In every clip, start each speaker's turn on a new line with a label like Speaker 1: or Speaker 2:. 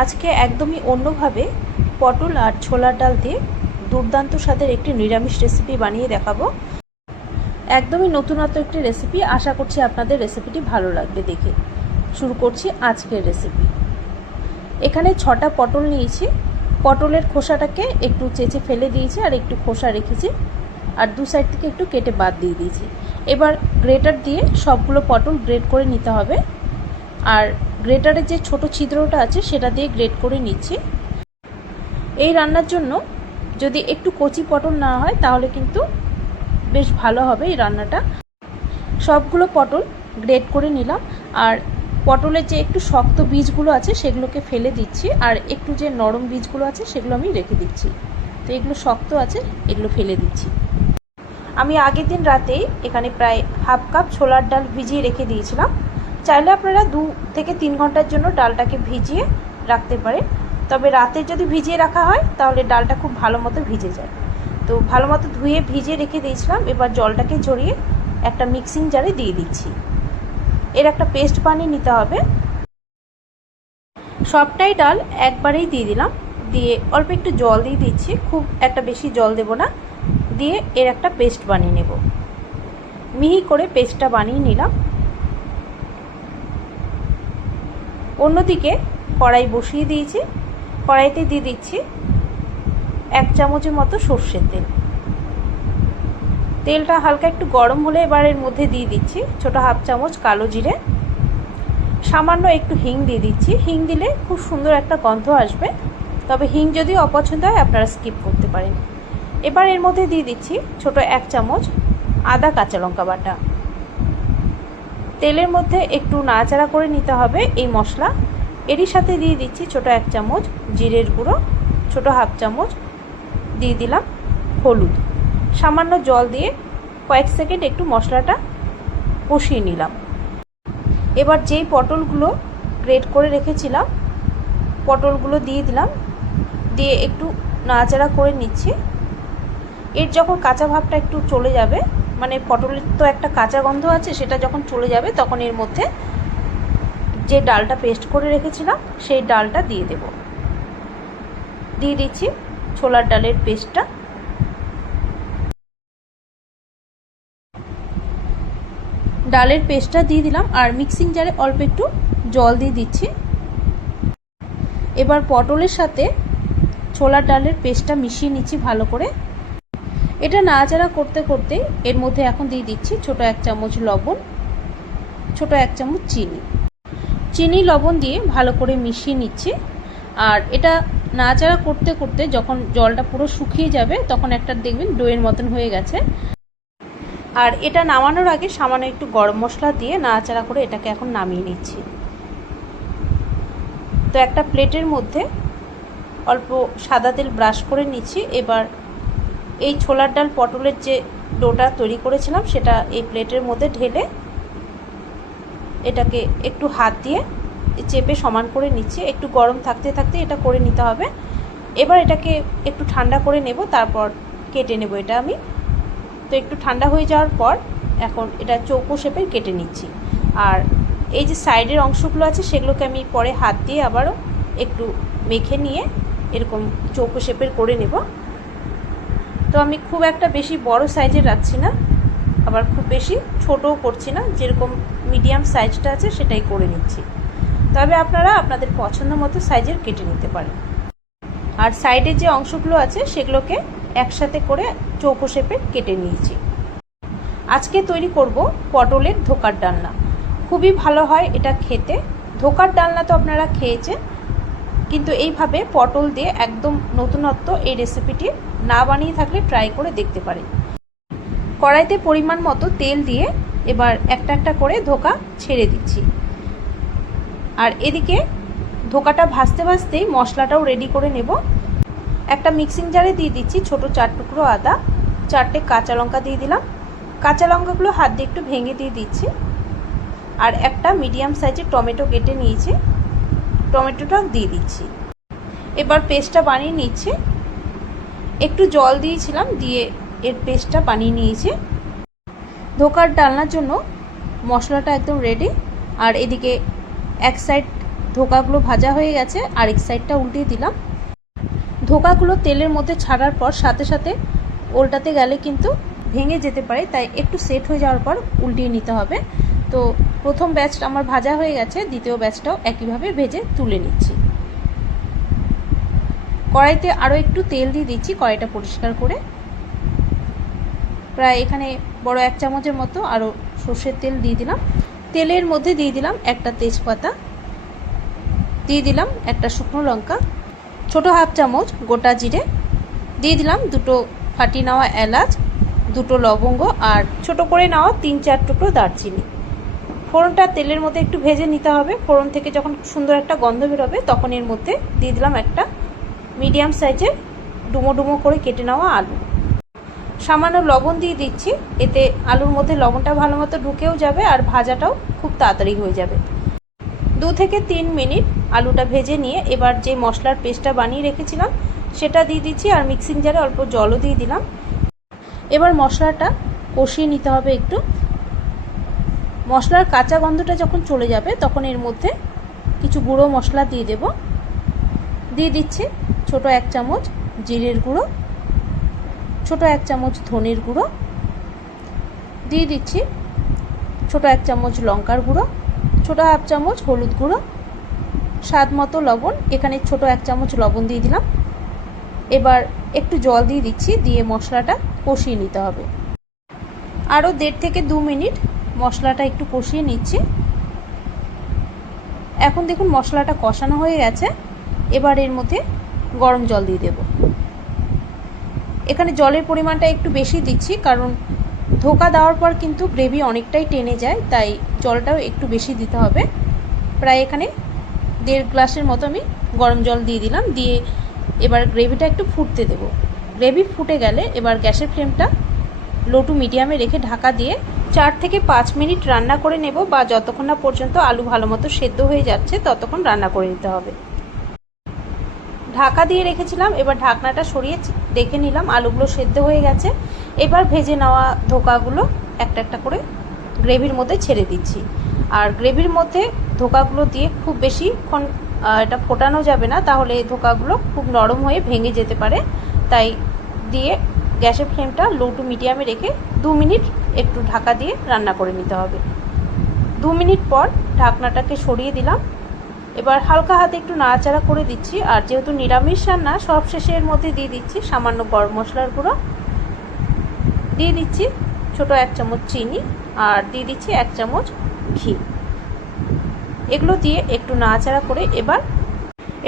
Speaker 1: আজকে একদমই অন্যভাবে পটল আর ছোলার ডাল দিয়ে দুর্দান্ত স্বাদের একটি নিরামিষ রেসিপি বানিয়ে দেখাবো। একদমই নতুনত্ব একটি রেসিপি আশা করছি আপনাদের রেসিপিটি ভালো লাগবে দেখে। শুরু করছি আজকের রেসিপি এখানে ছটা পটল নিয়েছি। পটলের খোসাটাকে একটু চেঁচে ফেলে দিয়েছি আর একটু খোসা রেখেছি। আর দু সাইড থেকে একটু কেটে বাদ দিয়ে দিয়েছি। এবার গ্রেটার দিয়ে সবগুলো পটল গ্রেট করে নিতে হবে। আর গ্রেটারের যে ছোট ছিদ্রটা আছে, সেটা দিয়ে গ্রেট করে নিচ্ছি। এই রান্নার জন্য যদি একটু কচি পটল না হয়, তাহলে কিন্তু বেশ ভালো হবে এই রান্নাটা। সবগুলো পটল গ্রেট করে নিলাম, আর পটলের যে একটু শক্ত বীজগুলো আছে, সেগুলোকে ফেলে দিচ্ছি, আর একটু যে নরম বীজগুলো আছে, সেগুলো আমি রেখে দিচ্ছি। তো এগুলো শক্ত আছে, এগুলো ফেলে দিচ্ছি। আমি আগের দিন রাতেই এখানে প্রায় হাফ কাপ ছোলার ডাল ভিজিয়ে রেখে দিয়েছিলাম। চাইলে আপনারা দু থেকে তিন ঘণ্টার জন্য ডালটাকে ভিজিয়ে রাখতে পারেন। তবে রাতে যদি ভিজিয়ে রাখা হয়, তাহলে ডালটা খুব ভালো মতো ভিজে যায়। তো ভালো মতো ধুয়ে ভিজিয়ে রেখে দিয়েছিলাম। এবার জলটাকে ঝরিয়ে একটা মিক্সিং জারে দিয়ে দিচ্ছি। এর একটা পেস্ট বানিয়ে নিতে হবে। সবটাই ডাল একবারেই দিয়ে দিলাম। দিয়ে অল্প একটু জল দিয়ে দিচ্ছি। খুব একটা বেশি জল দেব না। দিয়ে এর একটা পেস্ট বানিয়ে নেব। মিহি করে পেস্টটা বানিয়ে নিলাম। অন্যদিকে কড়াই বসিয়ে দিয়েছি। কড়াইতে দিয়ে দিচ্ছি এক চামচের মতো সর্ষের তেল। তেলটা হালকা একটু গরম হলে এবার এর মধ্যে দিয়ে দিচ্ছি ছোটো হাফ চামচ কালো জিরে। সামান্য একটু হিং দিয়ে দিচ্ছি। হিং দিলে খুব সুন্দর একটা গন্ধ আসবে। তবে হিং যদি অপছন্দ হয় আপনারা স্কিপ করতে পারেন। এবার এর মধ্যে দিয়ে দিচ্ছি ছোট এক চামচ আদা কাঁচা লঙ্কা বাটা। তেলের মধ্যে একটু নাড়াচাড়া করে নিতে হবে এই মশলা। এরই সাথে দিয়ে দিচ্ছি ছোট এক চামচ জিরের গুঁড়ো, ছোট হাফ চামচ দিয়ে দিলাম হলুদ। সামান্য জল দিয়ে কয়েক সেকেন্ড একটু মশলাটা কষিয়ে নিলাম। এবার যেই পটলগুলো গ্রেট করে রেখেছিলাম, পটলগুলো দিয়ে দিলাম, দিয়ে একটু নাড়াচাড়া করে নিচ্ছি। এর যখন কাঁচা ভাবটা একটু চলে যাবে মানে পটলের তো একটা কাঁচা গন্ধ আছে, সেটা যখন চলে যাবে তখন এর মধ্যে যে ডালটা পেস্ট করে রেখেছিলাম, সেই ডালটা দিয়ে দেব। দিয়ে দিচ্ছি ছোলার ডালের পেস্টটা। ডালের পেস্টটা দিয়ে দিলাম, আর মিক্সিং জারে অল্প একটু জল দিয়ে দিচ্ছি। এবার পটলের সাথে ছোলার ডালের পেস্টটা মিশিয়ে নিচ্ছি ভালো করে। এটা নাড়াচাড়া করতে করতে এর মধ্যে এখন দিয়ে দিচ্ছি ছোট এক চামচ লবণ, ছোট এক চামচ চিনি। চিনি, লবণ দিয়ে ভালো করে মিশিয়ে নিচ্ছি। আর এটা নাড়াচাড়া করতে করতে যখন জলটা পুরো শুকিয়ে যাবে, তখন একটা দেখবেন ডোয়ের মতন হয়ে গেছে। আর এটা নামানোর আগে সামান্য একটু গরম মশলা দিয়ে নাড়াচাড়া করে এটাকে এখন নামিয়ে নিচ্ছি। তো একটা প্লেটের মধ্যে অল্প সাদা তেল ব্রাশ করে নিচ্ছি। এবার এই ছোলার ডাল পটলের যে ডোটা তৈরি করেছিলাম, সেটা এই প্লেটের মধ্যে ঢেলে এটাকে একটু হাত দিয়ে চেপে সমান করে নিচ্ছি। একটু গরম থাকতে থাকতে এটা করে নিতে হবে। এবার এটাকে একটু ঠান্ডা করে নেব, তারপর কেটে নেব এটা আমি। তো একটু ঠান্ডা হয়ে যাওয়ার পর এখন এটা চৌকো শেপে কেটে নিচ্ছি। আর এই যে সাইডের অংশগুলো আছে, সেগুলোকে আমি পরে হাত দিয়ে আবারও একটু মেখে নিয়ে এরকম চৌকো শেপের করে নেব। তো আমি খুব একটা বেশি বড় সাইজের রাখছি না, আবার খুব বেশি ছোটও করছি না, যেরকম মিডিয়াম সাইজটা আছে সেটাই করে নিচ্ছি। তবে আপনারা আপনাদের পছন্দ মতো সাইজের কেটে নিতে পারেন। আর সাইডের যে অংশগুলো আছে সেগুলোকে একসাথে করে চৌকো শেপে কেটে নিয়েছি। আজকে তৈরি করব পটলের ধোকার ডালনা। খুবই ভালো হয় এটা খেতে। ধোকার ডালনা তো আপনারা খেয়েছেন, কিন্তু এইভাবে পটল দিয়ে একদম নতুনত্ব এই রেসিপিটি না বানিয়ে থাকলে ট্রাই করে দেখতে পারেন। কড়াইতে পরিমাণ মতো তেল দিয়ে এবার একটা একটা করে ধোকা ছেড়ে দিচ্ছি। আর এদিকে ধোকাটা ভাজতে ভাজতেই মশলাটাও রেডি করে নেব। একটা মিক্সিং জারে দিয়ে দিচ্ছি ছোট চার টুকরো আদা, চারটে কাঁচা লঙ্কা দিয়ে দিলাম। কাঁচা লঙ্কাগুলো হাত দিয়ে একটু ভেঙে দিয়ে দিচ্ছি। আর একটা মিডিয়াম সাইজের টমেটো কেটে নিয়েছি। টমেটোটাও দিয়ে দিচ্ছি। এবার পেস্টটা বানিয়ে নিচ্ছি। একটু জল দিয়েছিলাম, দিয়ে এর পেস্টটা বানিয়ে নিয়েছি। ধোকার ডালনার জন্য মশলাটা একদম রেডি আর এদিকে এক সাইড ধোকাগুলো ভাজা হয়ে গেছে, আর এক সাইডটা উল্টিয়ে দিলাম। ধোকাগুলো তেলের মধ্যে ছাড়ার পর সাথে সাথে উল্টাতে গেলে কিন্তু ভেঙে যেতে পারে, তাই একটু সেট হয়ে যাওয়ার পর উল্টিয়ে নিতে হবে। তো প্রথম ব্যাচটা আমার ভাজা হয়ে গেছে, দ্বিতীয় ব্যাচটাও একইভাবে ভেজে তুলে নিচ্ছি। কড়াইতে আরও একটু তেল দিয়ে দিচ্ছি, কড়াইটা পরিষ্কার করে। প্রায় এখানে বড় এক চামচের মতো আরও সর্ষের তেল দিয়ে দিলাম। তেলের মধ্যে দিয়ে দিলাম একটা তেজপাতা, দিয়ে দিলাম একটা শুকনো লঙ্কা, ছোট হাফ চামচ গোটা জিরে, দিয়ে দিলাম দুটো ফাটিয়ে নেওয়া এলাচ, দুটো লবঙ্গ আর ছোট করে নেওয়া তিন চার টুকরো দারচিনি। ফোড়নটা তেলের মধ্যে একটু ভেজে নিতে হবে। ফোড়ন থেকে যখন সুন্দর একটা গন্ধ বেরোবে, তখন এর মধ্যে দিয়ে দিলাম একটা মিডিয়াম সাইজের ডুমো ডুমো করে কেটে নেওয়া আলু। সামান্য লবণ দিয়ে দিচ্ছি, এতে আলুর মধ্যে লবণটা ভালো মতো ঢুকেও যাবে আর ভাজাটাও খুব তাড়াতাড়ি হয়ে যাবে। দু থেকে তিন মিনিট আলুটা ভেজে নিয়ে এবার যে মশলার পেস্টটা বানিয়ে রেখেছিলাম, সেটা দিয়ে দিচ্ছি আর মিক্সিং জারে অল্প জলও দিয়ে দিলাম। এবার মশলাটা কষিয়ে নিতে হবে একটু। মশলার কাঁচা গন্ধটা যখন চলে যাবে, তখন এর মধ্যে কিছু গুঁড়ো মশলা দিয়ে দেব। দিয়ে দিচ্ছি ছোট এক চামচ জিরের গুঁড়ো, ছোট এক চামচ ধনের গুঁড়ো, দিয়ে দিচ্ছি ছোট এক চামচ লঙ্কার গুঁড়ো, ছোট হাফ চামচ হলুদ গুঁড়ো, স্বাদ মতো লবণ, এখানে ছোট এক চামচ লবণ দিয়ে দিলাম। এবার একটু জল দিয়ে দিচ্ছি, দিয়ে মশলাটা কষিয়ে নিতে হবে। আরও দেড় থেকে দু মিনিট মশলাটা একটু কষিয়ে নিচ্ছি। এখন দেখুন মশলাটা কষানো হয়ে গেছে। এবার এর মধ্যে গরম জল দিয়ে দেব। এখানে জলের পরিমাণটা একটু বেশি দিচ্ছি, কারণ ধোকা দেওয়ার পর কিন্তু গ্রেভি অনেকটাই টেনে যায়, তাই জলটাও একটু বেশি দিতে হবে। প্রায় এখানে দেড় গ্লাসের মতো আমি গরম জল দিয়ে দিলাম, দিয়ে এবার গ্রেভিটা একটু ফুটতে দেব। গ্রেভি ফুটে গেলে এবার গ্যাসের ফ্লেমটা লো টু মিডিয়ামে রেখে ঢাকা দিয়ে চার থেকে পাঁচ মিনিট রান্না করে নেব, বা যতক্ষণ না পর্যন্ত আলু ভালো মতো সেদ্ধ হয়ে যাচ্ছে, ততক্ষণ রান্না করে নিতে হবে। ঢাকা দিয়ে রেখেছিলাম, এবার ঢাকনাটা সরিয়ে দেখে নিলাম, আলুগুলো সেদ্ধ হয়ে গেছে। এবার ভেজে নেওয়া ধোকাগুলো একটা একটা করে গ্রেভির মধ্যে ছেড়ে দিচ্ছি। আর গ্রেভির মধ্যে ধোকাগুলো দিয়ে খুব বেশিক্ষণ এটা ফোটানো যাবে না, তাহলে এই ধোকাগুলো খুব নরম হয়ে ভেঙে যেতে পারে। তাই দিয়ে গ্যাসের ফ্লেমটা লো টু মিডিয়ামে রেখে দু মিনিট একটু ঢাকা দিয়ে রান্না করে নিতে হবে। দু মিনিট পর ঢাকনাটাকে সরিয়ে দিলাম। এবার হালকা হাতে একটু নাড়াচাড়া করে দিচ্ছি, আর যেহেতু নিরামিষ রান্না, সব শেষে এর মধ্যে দিয়ে দিচ্ছি সামান্য গরম মশলার গুঁড়ো। দিয়ে দিচ্ছি ছোট এক চামচ চিনি, আর দিয়ে দিচ্ছি এক চামচ ঘি। এগুলো দিয়ে একটু নাড়াচাড়া করে এবার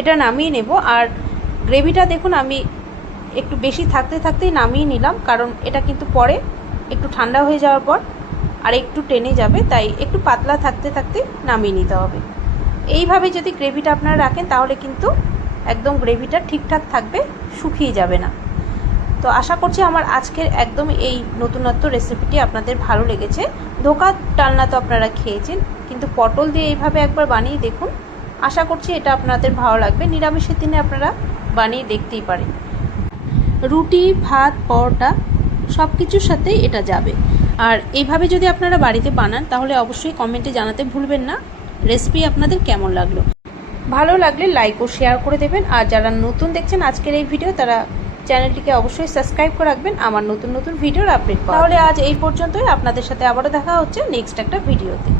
Speaker 1: এটা নামিয়ে নেব। আর গ্রেভিটা দেখুন, আমি একটু বেশি থাকতে থাকতেই নামিয়ে নিলাম, কারণ এটা কিন্তু পরে একটু ঠান্ডা হয়ে যাওয়ার পর আর একটু টেনে যাবে, তাই একটু পাতলা থাকতে থাকতে নামিয়ে নিতে হবে। এইভাবে যদি গ্রেভিটা আপনারা রাখেন, তাহলে কিন্তু একদম গ্রেভিটা ঠিকঠাক থাকবে, শুকিয়ে যাবে না। তো আশা করছি আমার আজকের একদম এই নতুনত্ব রেসিপিটি আপনাদের ভালো লেগেছে। ধোকা ডালনা তো আপনারা খেয়েছেন, কিন্তু পটল দিয়ে এইভাবে একবার বানিয়ে দেখুন। আশা করছি এটা আপনাদের ভালো লাগবে। নিরামিষের দিনে আপনারা বানিয়ে দেখতেই পারেন। রুটি, ভাত, পরোটা সব কিছুর সাথে এটা যাবে। আর এইভাবে যদি আপনারা বাড়িতে বানান, তাহলে অবশ্যই কমেন্টে জানাতে ভুলবেন না। রেসিপি আপনাদের কেমন লাগল? ভালো লাগলে লাইক ও শেয়ার করে দেবেন। আর যারা নতুন দেখছেন আজকের এই ভিডিও তারা চ্যানেলটিকে অবশ্যই সাবস্ক্রাইব করে রাখবেন। আমার নতুন নতুন ভিডিওর আপডেট তাহলে আজ এই পর্যন্তই। আপনাদের সাথে আবারও দেখা হচ্ছে নেক্সট একটা ভিডিওতে